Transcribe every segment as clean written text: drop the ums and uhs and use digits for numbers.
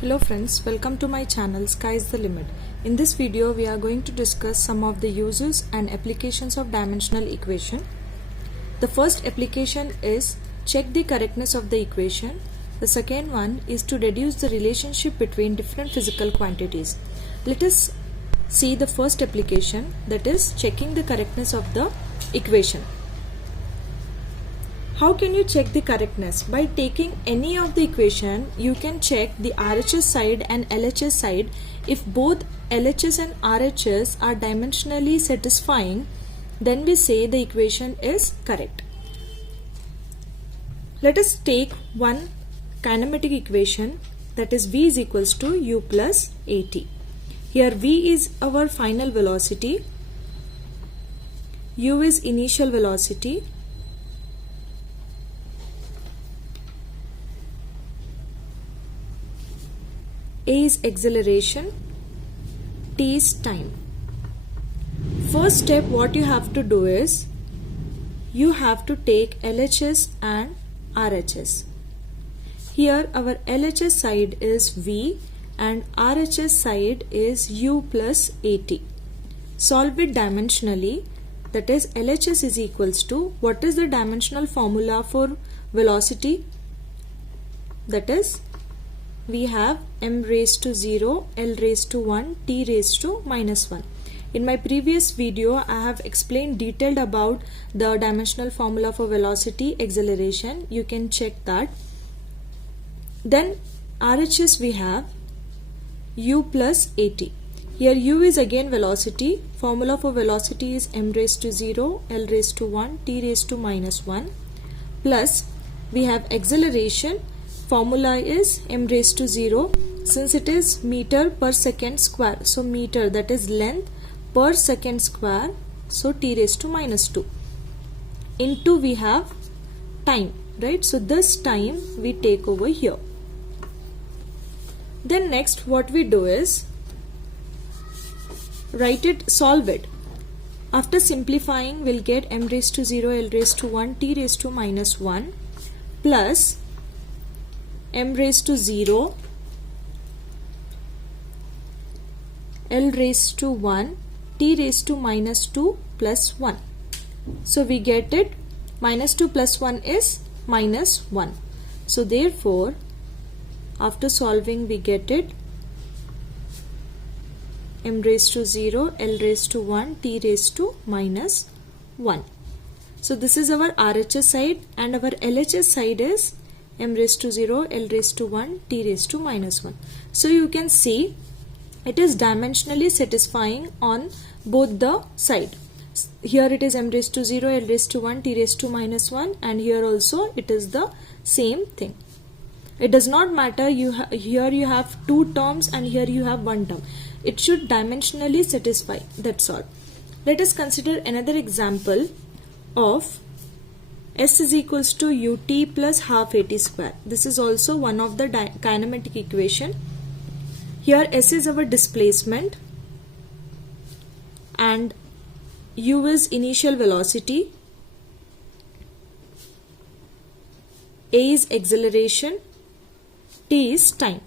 Hello friends, welcome to my channel Sky is the Limit. In this video we are going to discuss some of the uses and applications of dimensional equation. The first application is check the correctness of the equation. The second one is to deduce the relationship between different physical quantities. Let us see the first application, that is checking the correctness of the equation. How can you check the correctness? By taking any of the equation, you can check the RHS side and LHS side. If both LHS and RHS are dimensionally satisfying, then we say the equation is correct. Let us take one kinematic equation, that is V is equals to U plus AT. Here V is our final velocity, U is initial velocity, A is acceleration, T is time. First step, what you have to do is you have to take LHS and RHS. Here our LHS side is V and RHS side is U plus AT. Solve it dimensionally, that is LHS is equals to, what is the dimensional formula for velocity? That is, we have m raised to 0, l raised to 1, t raised to minus 1. In my previous video, I have explained detailed about the dimensional formula for velocity, acceleration. You can check that. Then RHS we have u plus at. Here u is again velocity. Formula for velocity is m raised to 0, l raised to 1, t raised to minus 1. Plus we have acceleration. Formula is m raised to 0, since it is meter per second square. So meter, that is length per second square. So t raised to minus 2. Into we have time, right? So this time we take over here. Then next what we do is write it, solve it. After simplifying, we'll get m raised to 0, l raised to 1, t raised to minus 1 plus m raised to 0, l raised to 1, t raised to minus 2 plus 1. So we get it, minus 2 plus 1 is minus 1. So therefore, after solving we get it m raised to 0, l raised to 1, t raised to minus 1. So this is our RHS side, and our LHS side is m raised to 0, l raised to 1, t raised to minus 1. So you can see it is dimensionally satisfying on both the side. Here it is m raised to 0, l raised to 1, t raised to minus 1, and here also it is the same thing. It does not matter here you have two terms and here you have one term. It should dimensionally satisfy, that's all. Let us consider another example of S is equals to ut plus half at square. This is also one of the kinematic equation. Here S is our displacement and u is initial velocity, a is acceleration, t is time.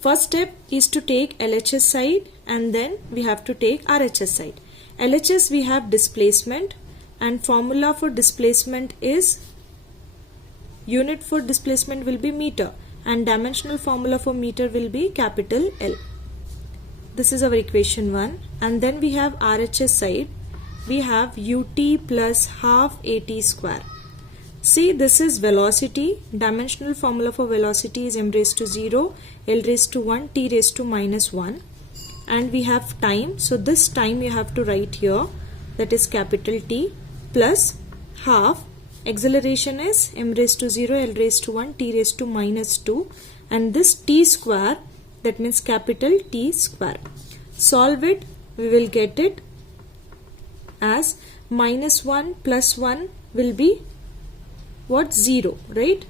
First step is to take LHS side and then we have to take RHS side. LHS we have displacement, and formula for displacement is, unit for displacement will be meter, and dimensional formula for meter will be capital L. This is our equation 1. And then we have RHS side, we have ut plus half at square. See, this is velocity. Dimensional formula for velocity is m raised to 0, l raised to 1, t raised to minus 1. And we have time. So this time you have to write here, that is capital T, plus half. Acceleration is m raised to 0, l raised to 1, t raised to minus 2, and this t square, that means capital T square. Solve it, we will get it as minus 1 plus 1 will be what? 0, right?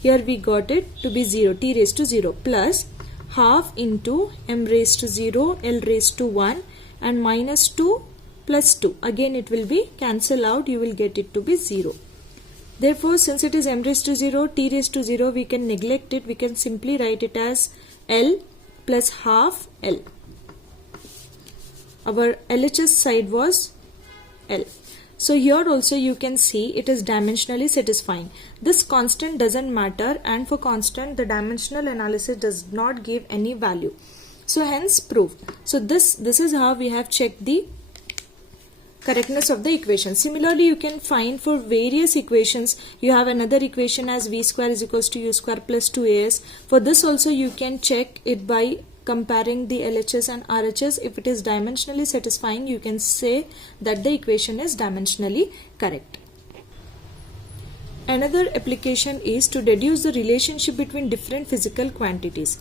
Here we got it to be 0, t raised to 0, plus half into m raised to 0, l raised to 1, and minus 2 plus 2. Again it will be cancel out, you will get it to be 0. Therefore, since it is m raised to 0, t raised to 0, we can neglect it. We can simply write it as L plus half L. Our LHS side was L. So here also you can see it is dimensionally satisfying. This constant doesn't matter, and for constant the dimensional analysis does not give any value. So hence proved. So this is how we have checked the correctness of the equation. Similarly, you can find for various equations, you have another equation as v square is equals to u square plus 2as. For this also you can check it by comparing the LHS and RHS. If it is dimensionally satisfying, you can say that the equation is dimensionally correct. Another application is to deduce the relationship between different physical quantities.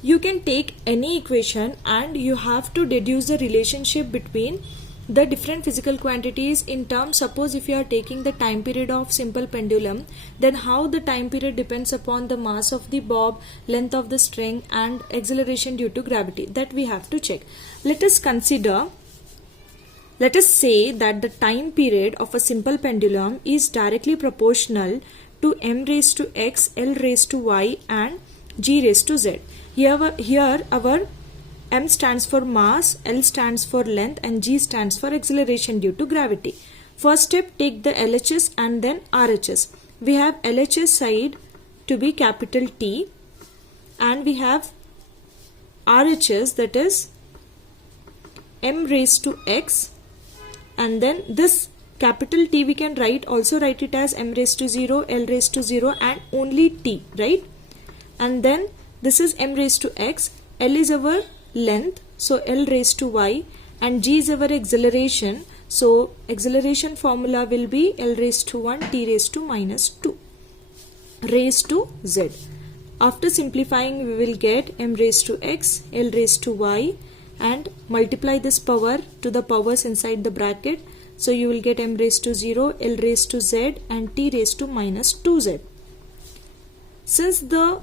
You can take any equation and you have to deduce the relationship between the different physical quantities in terms, suppose if you are taking the time period of simple pendulum, then how the time period depends upon the mass of the bob, length of the string and acceleration due to gravity, that we have to check. Let us say that the time period of a simple pendulum is directly proportional to m raised to x, l raised to y and g raised to z. Here our m stands for mass, L stands for length and G stands for acceleration due to gravity. First step, take the LHS and then RHS. We have LHS side to be capital T and we have RHS, that is m raised to x, and then this capital T we can also write it as m raised to 0, L raised to 0 and only T, right? And then this is m raised to x, L is our length, so L raised to y, and G is our acceleration, so acceleration formula will be L raised to 1 t raised to minus 2 raised to z. After simplifying we will get m raised to x, L raised to y, and multiply this power to the powers inside the bracket, so you will get m raised to 0, L raised to z and t raised to minus 2z. Since the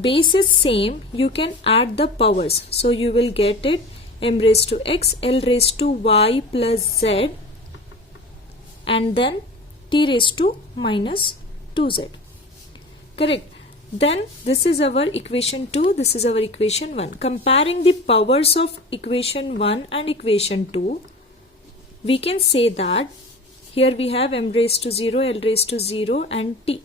base is same, you can add the powers, so you will get it m raised to x, L raised to y plus z and then t raised to minus 2z. Correct. Then this is our equation 2, this is our equation 1. Comparing the powers of equation 1 and equation 2, we can say that here we have m raised to 0, L raised to 0 and t.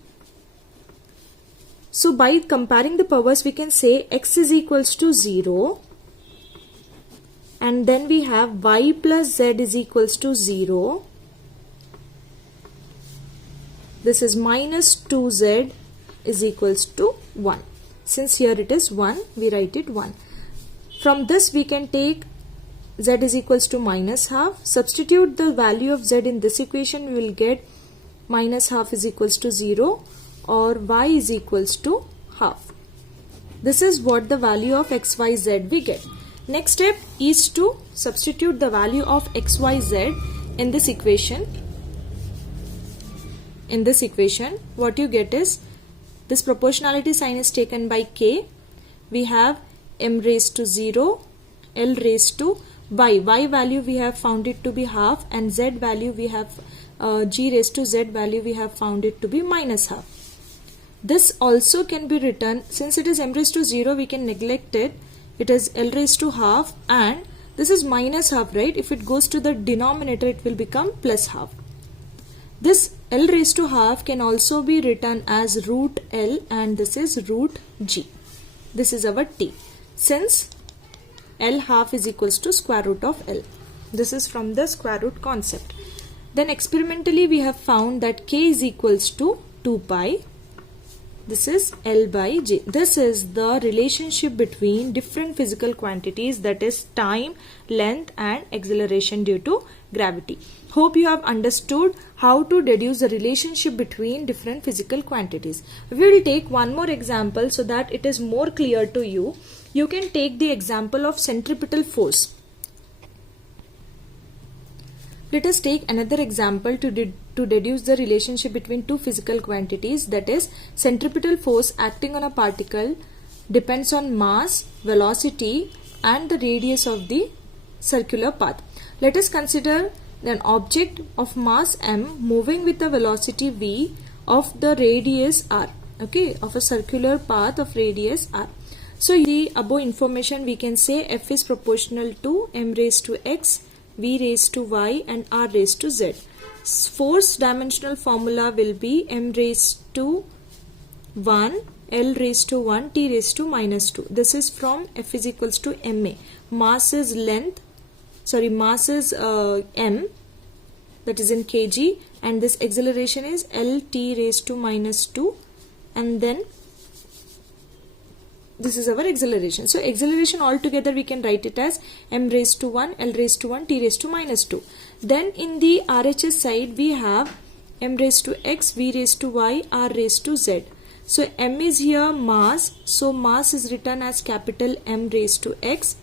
So by comparing the powers we can say x is equals to 0 and then we have y plus z is equals to 0. This is minus 2z is equals to 1. Since here it is 1, we write it 1. From this we can take z is equals to minus half. Substitute the value of z in this equation, we will get minus half is equals to 0 or y is equals to half. This is what the value of x, y, z we get. Next step is to substitute the value of x, y, z in this equation. In this equation, what you get is, this proportionality sign is taken by k. We have m raised to 0, L raised to y. Y value we have found it to be half and z value we have g raised to z value we have found it to be minus half. This also can be written, since it is m raised to 0 we can neglect it. It is L raised to half and this is minus half, right? If it goes to the denominator it will become plus half. This L raised to half can also be written as root L and this is root G. This is our T. Since L half is equals to square root of L. This is from the square root concept. Then experimentally we have found that k is equals to 2 pi. This is L by J. This is the relationship between different physical quantities, that is time, length and acceleration due to gravity. Hope you have understood how to deduce the relationship between different physical quantities. We will take one more example so that it is more clear to you. You can take the example of centripetal force. Let us take another example to deduce the relationship between two physical quantities, that is centripetal force acting on a particle depends on mass, velocity and the radius of the circular path. Let us consider Then object of mass m moving with a velocity v of the radius r, okay, of a circular path of radius r. So the above information we can say F is proportional to m raised to x, v raised to y and r raised to z. Force dimensional formula will be m raised to 1, L raised to 1, T raised to minus 2. This is from F is equals to ma. Mass is mass is m, that is in kg, and this acceleration is Lt raised to minus 2, and then this is our acceleration. So acceleration altogether we can write it as m raised to 1, L raised to 1, T raised to minus 2. Then in the RHS side we have m raised to x, v raised to y, r raised to z. So m is here mass, so mass is written as capital M raised to x,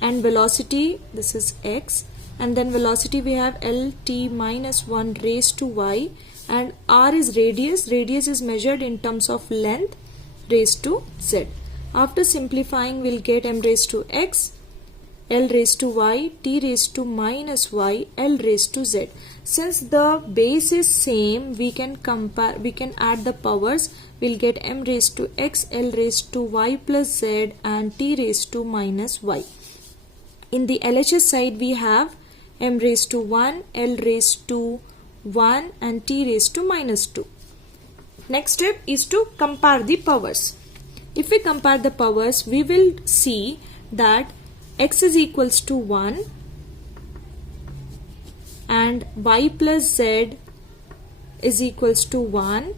and velocity, this is x, and then velocity we have Lt minus 1 raised to y, and r is radius. Radius is measured in terms of length raised to z. After simplifying we'll get m raised to x, L raised to y, T raised to minus y, L raised to z. Since the base is same, we can add the powers. We'll get m raised to x, L raised to y plus z and T raised to minus y. In the LHS side we have m raised to 1, L raised to 1 and T raised to minus 2. Next step is to compare the powers. If we compare the powers, we will see that x is equals to 1 and y plus z is equals to 1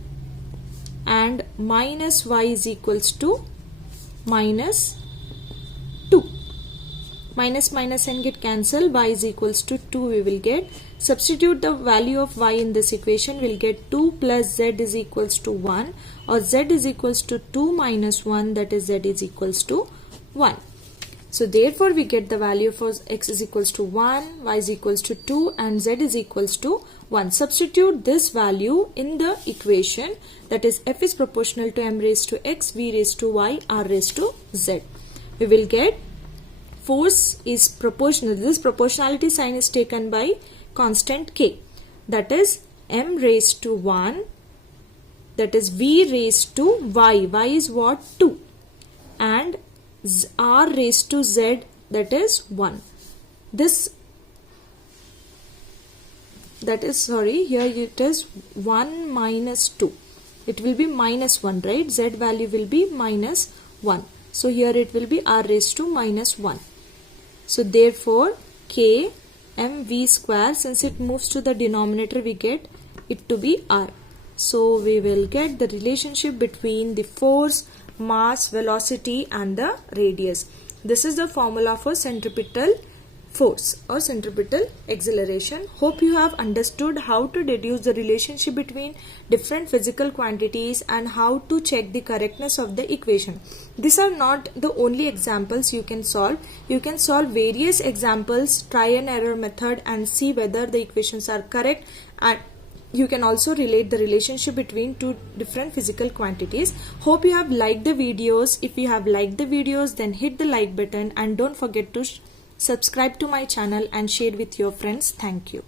and minus y is equals to minus 2. Minus minus and get cancelled, y is equals to 2 we will get. Substitute the value of y in this equation, we'll get 2 plus z is equals to 1, or z is equals to 2 minus 1, that is z is equals to 1. So therefore we get the value for x is equals to 1, y is equals to 2 and z is equals to 1. Substitute this value in the equation, that is f is proportional to m raised to x, v raised to y, r raised to z. We will get force is proportional. This proportionality sign is taken by constant k, that is m raised to 1, that is v raised to y, y is what, 2, and r raised to z, that is 1. This, that is, sorry, here it is 1 minus 2. It will be minus 1, right? Z value will be minus 1. So here it will be r raised to minus 1. So therefore k mv square, since it moves to the denominator, we get it to be r. So we will get the relationship between the force, mass, velocity and the radius. This is the formula for centripetal force or centripetal acceleration. Hope you have understood how to deduce the relationship between different physical quantities and how to check the correctness of the equation. These are not the only examples you can solve. You can solve various examples, try and error method, and see whether the equations are correct, and you can also relate the relationship between two different physical quantities. Hope you have liked the videos. If you have liked the videos, then hit the like button and don't forget to subscribe to my channel and share with your friends. Thank you.